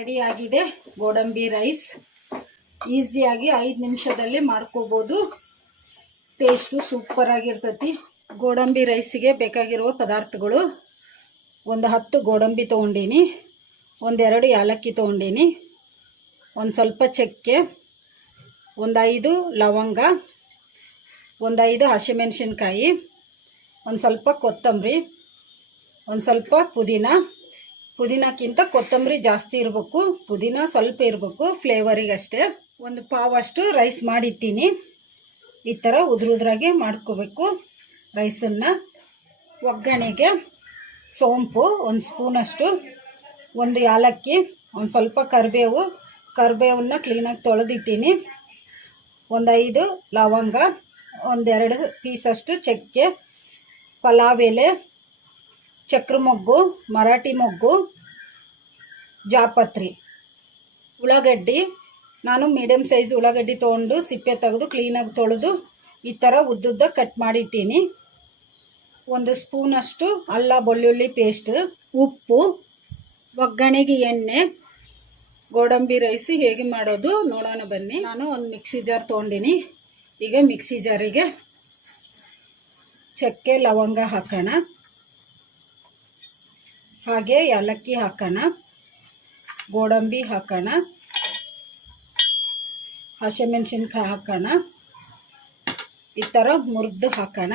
Ready ಆಗಿದೆ ಗೋಡಂಬಿ rice. ಈಸಿಯಾಗಿ 5 ನಿಮಿಷದಲ್ಲಿ ಮಾಡ್ಕೋಬೋದು. ಟೇಸ್ಟು ಸೂಪರ್ ಆಗಿರ್ತೈತಿ. ಗೋಡಂಬಿ ರೈಸಿಗೆ ಬೇಕಾಗಿರುವ ಪದಾರ್ಥಗಳು: ಒಂದು 10 ಗೋಡಂಬಿ ತೊಗೊಂಡೀನಿ, ಒಂದೆರಡು ಏಲಕ್ಕಿ ತೊಗೊಂಡೀನಿ, ಒಂದು ಸ್ವಲ್ಪ ಚಕ್ಕೆ, ಒಂದು 5 ಲವಂಗ, ಒಂದು 5 ಹಸಿಮೆಣಸಿನ್ಕಾಯಿ, ಒಂದು ಸ್ವಲ್ಪ ಕೊತ್ತಂಬರಿ, ಒಂದು ಸ್ವಲ್ಪ ಪುದೀನಕ್ಕಿಂತ ಕೊತ್ತಂಬರಿ ಜಾಸ್ತಿ ಇರಬೇಕು, ಪುದೀನ ಸ್ವಲ್ಪ ಇರಬೇಕು ಫ್ಲೇವರಿಗಷ್ಟೇ. ಒಂದು ಪಾವಷ್ಟು ರೈಸ್ ಮಾಡಿಟ್ಟಿನಿ. ಈ ಥರ ಉದುರಾಗಿ ಮಾಡ್ಕೋಬೇಕು ರೈಸನ್ನು. ಒಗ್ಗರಣೆಗೆ ಸೋಂಪು 1 ಸ್ಪೂನಷ್ಟು, ಒಂದು ಏಲಕ್ಕಿ, ಒಂದು ಸ್ವಲ್ಪ ಕರಿಬೇವನ್ನ ಕ್ಲೀನಾಗಿ ತೊಳೆದಿಟ್ಟಿನಿ, ಒಂದು 5 ಲವಂಗ, ಒಂದೆರಡು ಪೀಸಷ್ಟು ಚಕ್ಕೆ, ಪಲಾವ್ ಎಲೆ, ಚಕ್ರ ಮೊಗ್ಗು, ಮರಾಠಿ ಮೊಗ್ಗು, ಜಾಪತ್ರಿ, ಉಳ್ಳಾಗಡ್ಡಿ. ನಾನು ಮೀಡಿಯಮ್ ಸೈಜ್ ಉಳ್ಳಾಗಡ್ಡಿ ತೊಗೊಂಡು ಸಿಪ್ಪೆ ತೆಗೆದು ಕ್ಲೀನಾಗಿ ತೊಳೆದು ಈ ಥರ ಉದ್ದುದ್ದ ಕಟ್ ಮಾಡಿಟ್ಟೀನಿ. 1 ಸ್ಪೂನಷ್ಟು ಅಲ್ಲ ಬೆಳ್ಳುಳ್ಳಿ ಪೇಸ್ಟ್, ಉಪ್ಪು, ಒಗ್ಗರಣೆಗೆ ಎಣ್ಣೆ. ಗೋಡಂಬಿ ರೈಸ್ ಹೇಗೆ ಮಾಡೋದು ನೋಡೋಣ ಬನ್ನಿ. ನಾನು ಒಂದು ಮಿಕ್ಸಿ ಜಾರ್ ತೊಗೊಂಡಿನಿ. ಈಗ ಮಿಕ್ಸಿ ಜಾರಿಗೆ ಚಕ್ಕೆ ಲವಂಗ ಹಾಕೋಣ, ಹಾಗೆ ಏಲಕ್ಕಿ ಹಾಕೋಣ, ಗೋಡಂಬಿ ಹಾಕೋಣ, ಹಸಿಮೆಣಸಿನ್ಕಾಯಿ ಹಾಕೋಣ. ಈ ಥರ ಮುರಿದು ಹಾಕೋಣ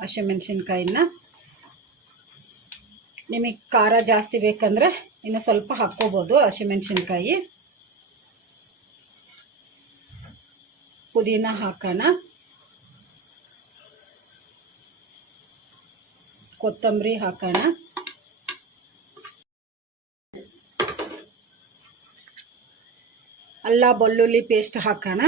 ಹಸಿಮೆಣಸಿನ್ಕಾಯಿನ. ನಿಮಗೆ ಖಾರ ಜಾಸ್ತಿ ಬೇಕಂದರೆ ಇನ್ನು ಸ್ವಲ್ಪ ಹಾಕ್ಕೋಬೋದು ಹಸಿಮೆಣಸಿನ್ಕಾಯಿ. ಪುದೀನ ಹಾಕೋಣ, ಕೊತ್ತಂಬರಿ ಹಾಕೋಣ, ಅಲ್ಲ ಬೆಳ್ಳುಳ್ಳಿ ಪೇಸ್ಟ್ ಹಾಕೋಣ,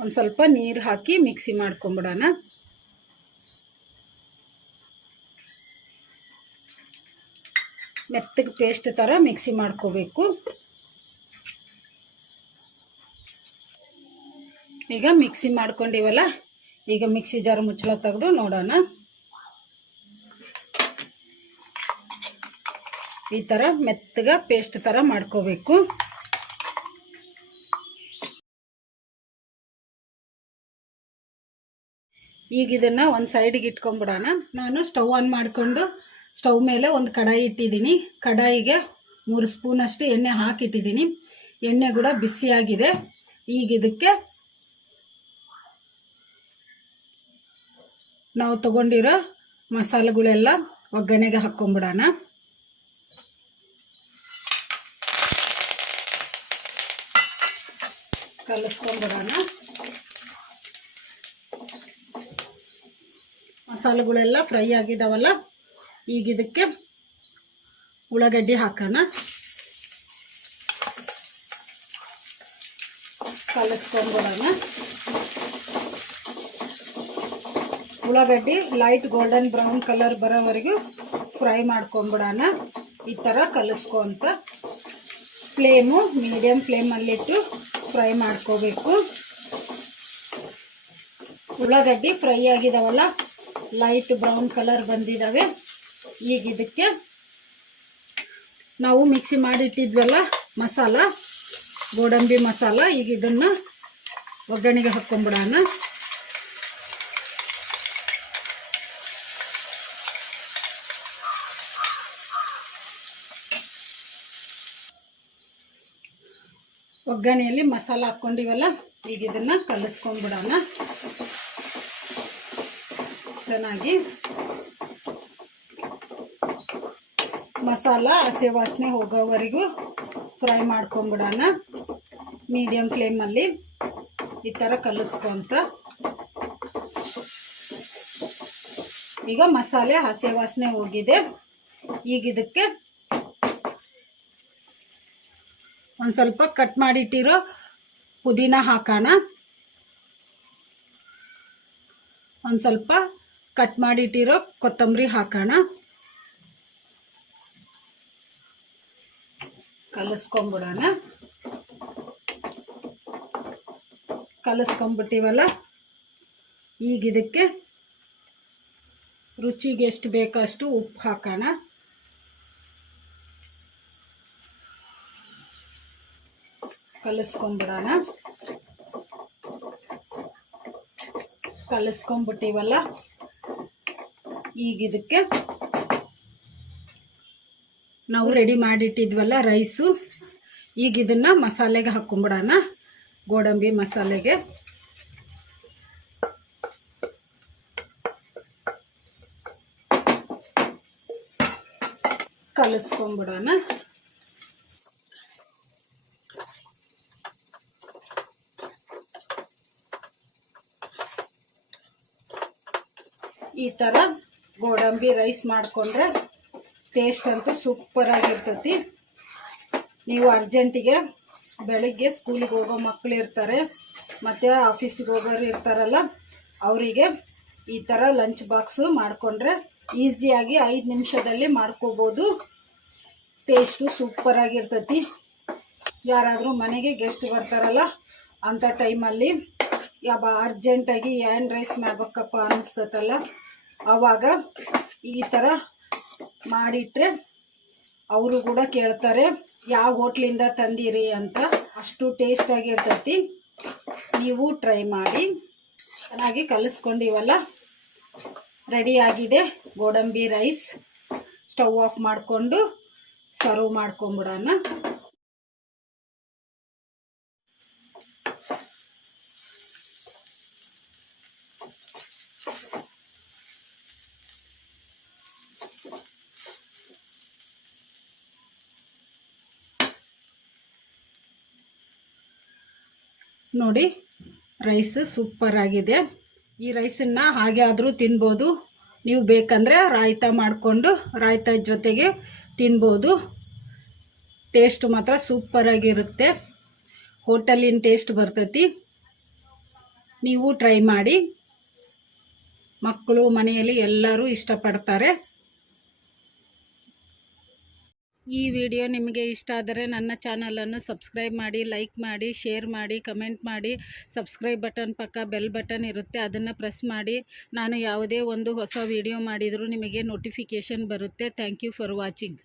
ಒಂದು ಸ್ವಲ್ಪ ನೀರು ಹಾಕಿ ಮಿಕ್ಸಿ ಮಾಡ್ಕೊಂಬಿಡೋಣ. ಮೆತ್ತಗೆ ಪೇಸ್ಟ್ ಥರ ಮಿಕ್ಸಿ ಮಾಡ್ಕೋಬೇಕು. ಈಗ ಮಿಕ್ಸಿ ಮಾಡ್ಕೊಂಡಿವಲ್ಲ, ಈಗ ಮಿಕ್ಸಿ ಜಾರ್ ಮುಚ್ಚಳ ತೆಗೆದು ನೋಡೋಣ. ಈ ಥರ ಮೆತ್ತಗೆ ಪೇಸ್ಟ್ ಥರ ಮಾಡ್ಕೋಬೇಕು. ಈಗ ಇದನ್ನು ಒಂದು ಸೈಡಿಗೆ ಇಟ್ಕೊಂಡ್ಬಿಡೋಣ. ನಾನು ಸ್ಟವ್ ಆನ್ ಮಾಡಿಕೊಂಡು ಸ್ಟವ್ ಮೇಲೆ ಒಂದು ಕಡಾಯಿ ಇಟ್ಟಿದ್ದೀನಿ. ಕಡಾಯಿಗೆ 3 ಸ್ಪೂನಷ್ಟು ಎಣ್ಣೆ ಹಾಕಿಟ್ಟಿದ್ದೀನಿ. ಎಣ್ಣೆ ಕೂಡ ಬಿಸಿಯಾಗಿದೆ. ಈಗ ಇದಕ್ಕೆ ನಾವು ತಗೊಂಡಿರೋ ಮಸಾಲೆಗಳೆಲ್ಲ ಒಗ್ಗರಣೆಗೆ ಹಾಕ್ಕೊಂಬಿಡೋಣ. ಕಲಿಸ್ಕೊಂಬಿಡೋಣ. ಮಸಾಲೆಗಳೆಲ್ಲ ಫ್ರೈ ಆಗಿದಾವಲ್ಲ, ಈಗ ಇದಕ್ಕೆ ಉಳ್ಳಾಗಡ್ಡಿ ಹಾಕೋಣ. ಕಲಿಸ್ಕೊಂಬಿಡೋಣ. ಉಳ್ಳಾಗಡ್ಡಿ ಲೈಟ್ ಗೋಲ್ಡನ್ ಬ್ರೌನ್ ಕಲರ್ ಬರೋವರೆಗೂ ಫ್ರೈ ಮಾಡ್ಕೊಂಬಿಡೋಣ. ಈ ಥರ ಕಲಿಸ್ಕೊಂತ ಫ್ಲೇಮು ಮೀಡಿಯಮ್ ಫ್ಲೇಮಲ್ಲಿಟ್ಟು ಫ್ರೈ ಮಾಡ್ಕೋಬೇಕು. ಉಳ್ಳಾಗಡ್ಡಿ ಫ್ರೈ ಆಗಿದಾವಲ್ಲ, ಲೈಟ್ ಬ್ರೌನ್ ಕಲರ್ ಬಂದಿದ್ದಾವೆ. ಈಗ ಇದಕ್ಕೆ ನಾವು ಮಿಕ್ಸಿ ಮಾಡಿಟ್ಟಿದ್ವಲ್ಲ ಮಸಾಲ, ಗೋಡಂಬಿ ಮಸಾಲ, ಈಗ ಇದನ್ನು ಒಗ್ಗರಣೆಗೆ ಹಾಕ್ಕೊಂಬಿಡೋಣ. ಒಗ್ಗರಣೆಯಲ್ಲಿ ಮಸಾಲ ಹಾಕ್ಕೊಂಡಿವಲ್ಲ, ಈಗ ಇದನ್ನು ಕಲಿಸ್ಕೊಂಡ್ಬಿಡೋಣ ಚೆನ್ನಾಗಿ. ಮಸಾಲ ಹಸಿ ವಾಸನೆ ಹೋಗೋವರೆಗೂ ಫ್ರೈ ಮಾಡ್ಕೊಂಬಿಡೋಣ ಮೀಡಿಯಮ್ ಫ್ಲೇಮಲ್ಲಿ. ಈ ಥರ ಕಲಿಸ್ಕೊಂತ ಈಗ ಮಸಾಲೆ ಹಸಿ ವಾಸನೆ ಹೋಗಿದೆ. ಈಗ ಇದಕ್ಕೆ ಒಂದು ಸ್ವಲ್ಪ ಕಟ್ ಮಾಡಿಟ್ಟಿರೋ ಪುದೀನ ಹಾಕೋಣ, ಒಂದು ಸ್ವಲ್ಪ ಕಟ್ ಮಾಡಿಟ್ಟಿರೋ ಕೊತ್ತಂಬರಿ ಹಾಕೋಣ. ಕಲಿಸ್ಕೊಂಬಿಡೋಣ. ಕಲಿಸ್ಕೊಂಬಿಟ್ಟಿವಲ್ಲ, ಈಗ ಇದಕ್ಕೆ ರುಚಿಗೆ ಎಷ್ಟು ಬೇಕೋ ಅಷ್ಟು ಉಪ್ಪು ಹಾಕೋಣ. ಕಲಿಸ್ಕೊಂಬಿಡೋಣ. ಕಲಿಸ್ಕೊಂಬಿಟ್ಟಿವಲ್ಲ, ಈಗ ಇದಕ್ಕೆ ನಾವು ರೆಡಿ ಮಾಡಿಟ್ಟಿದ್ವಲ್ಲ ರೈಸು, ಈಗ ಇದನ್ನು ಮಸಾಲೆಗೆ ಹಾಕ್ಕೊಂಬಿಡೋಣ. ಗೋಡಂಬಿ ಮಸಾಲೆಗೆ ಕಲಿಸ್ಕೊಂಬಿಡೋಣ. ಈ ಥರ ಗೋಡಂಬಿ ರೈಸ್ ಮಾಡಿಕೊಂಡ್ರೆ ಟೇಸ್ಟ್ ಅಂತೂ ಸೂಪರಾಗಿರ್ತೈತಿ. ನೀವು ಅರ್ಜೆಂಟಿಗೆ ಬೆಳಿಗ್ಗೆ ಸ್ಕೂಲಿಗೆ ಹೋಗೋ ಮಕ್ಕಳು ಇರ್ತಾರೆ ಮತ್ತು ಆಫೀಸಿಗೆ ಹೋಗೋರು ಇರ್ತಾರಲ್ಲ, ಅವರಿಗೆ ಈ ಥರ ಲಂಚ್ ಬಾಕ್ಸು ಮಾಡಿಕೊಂಡ್ರೆ ಈಸಿಯಾಗಿ 5 ನಿಮಿಷದಲ್ಲಿ ಮಾಡ್ಕೋಬೋದು. ಟೇಸ್ಟು ಸೂಪರಾಗಿರ್ತೈತಿ. ಯಾರಾದರೂ ಮನೆಗೆ ಗೆಸ್ಟ್ ಬರ್ತಾರಲ್ಲ ಅಂಥ ಟೈಮಲ್ಲಿ ಅರ್ಜೆಂಟಾಗಿ ಏನು ರೈಸ್ ಮಾಡ್ಬೇಕಪ್ಪ ಅನ್ನಿಸ್ತೈತಲ್ಲ, ಆವಾಗ ಈ ಥರ ಮಾಡಿಟ್ರೆ ಅವರು ಕೂಡ ಕೇಳ್ತಾರೆ ಯಾವ ಹೋಟ್ಲಿಂದ ತಂದಿರಿ ಅಂತ. ಅಷ್ಟು ಟೇಸ್ಟಾಗಿರ್ತೈತಿ. ನೀವು ಟ್ರೈ ಮಾಡಿ. ಚೆನ್ನಾಗಿ ಕಲಿಸ್ಕೊಂಡಿವಲ್ಲ, ರೆಡಿಯಾಗಿದೆ ಗೋಡಂಬಿ ರೈಸ್. ಸ್ಟವ್ ಆಫ್ ಮಾಡಿಕೊಂಡು ಸರ್ವ್ ಮಾಡ್ಕೊಂಬಿಡೋಣ. ನೋಡಿ, ರೈಸ್ ಸೂಪರಾಗಿದೆ. ಈ ರೈಸನ್ನು ಹಾಗೆ ಆದರೂ ತಿನ್ಬೋದು. ನೀವು ಬೇಕಂದರೆ ರಾಯ್ತ ಮಾಡಿಕೊಂಡು ರಾಯ್ತದ ಜೊತೆಗೆ ತಿನ್ಬೋದು. ಟೇಸ್ಟ್ ಮಾತ್ರ ಸೂಪರಾಗಿರುತ್ತೆ. ಹೋಟೆಲಿನ ಟೇಸ್ಟ್ ಬರ್ತೈತಿ. ನೀವು ಟ್ರೈ ಮಾಡಿ. ಮಕ್ಕಳು ಮನೆಯಲ್ಲಿ ಎಲ್ಲರೂ ಇಷ್ಟಪಡ್ತಾರೆ. ಈ ವಿಡಿಯೋ ನಿಮಗೆ ಇಷ್ಟ ಆದರೆ ನನ್ನ ಚಾನಲನ್ನು ಸಬ್ಸ್ಕ್ರೈಬ್ ಮಾಡಿ, ಲೈಕ್ ಮಾಡಿ, ಶೇರ್ ಮಾಡಿ, ಕಮೆಂಟ್ ಮಾಡಿ. ಸಬ್ಸ್ಕ್ರೈಬ್ ಬಟನ್ ಪಕ್ಕ ಬೆಲ್ ಬಟನ್ ಇರುತ್ತೆ, ಅದನ್ನು ಪ್ರೆಸ್ ಮಾಡಿ. ನಾನು ಯಾವುದೇ ಒಂದು ಹೊಸ ವಿಡಿಯೋ ಮಾಡಿದರೂ ನಿಮಗೆ ನೋಟಿಫಿಕೇಷನ್ ಬರುತ್ತೆ. Thank you for watching.